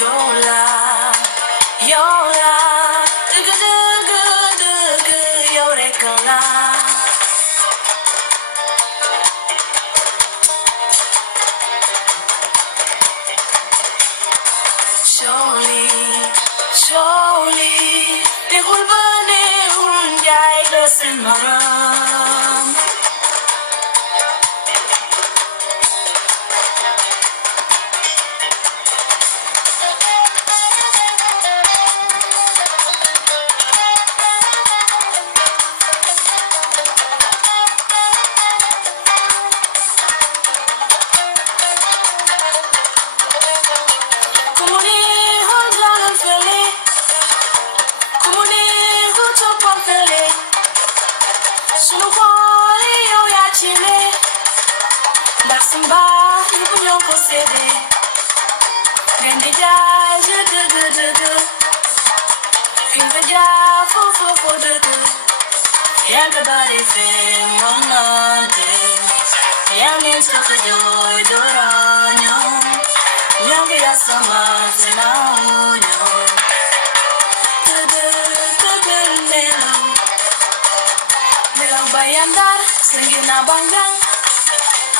Yola, yola, dugu dugu dugu, yorekola. Surely, surely, the hulbane hunjai dosen maram. Simba, you put your posede. Then the jazz, do. Feel the jazz, for do. Young body fame, one Monday. Young is to the joy, Doranyo. Young is some months and now, Melo bayandar, singing a bangang.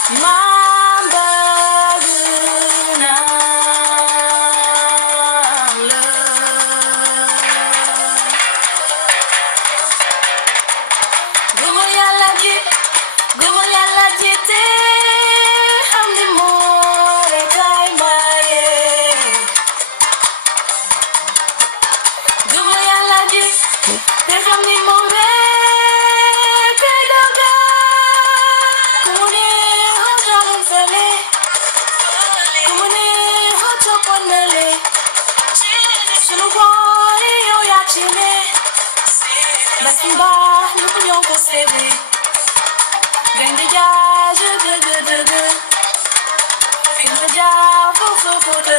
Mamba guna le Gumoya laji te hamdi more kai maye Gumoya laji te hamdi more kai daga Simba, you put your posede. Then the jazz, do. Feel the jazz, for do.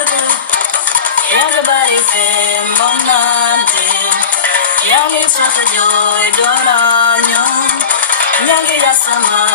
Young body fame, on Monday. Young is such a joy, don't on you. Young is a summer,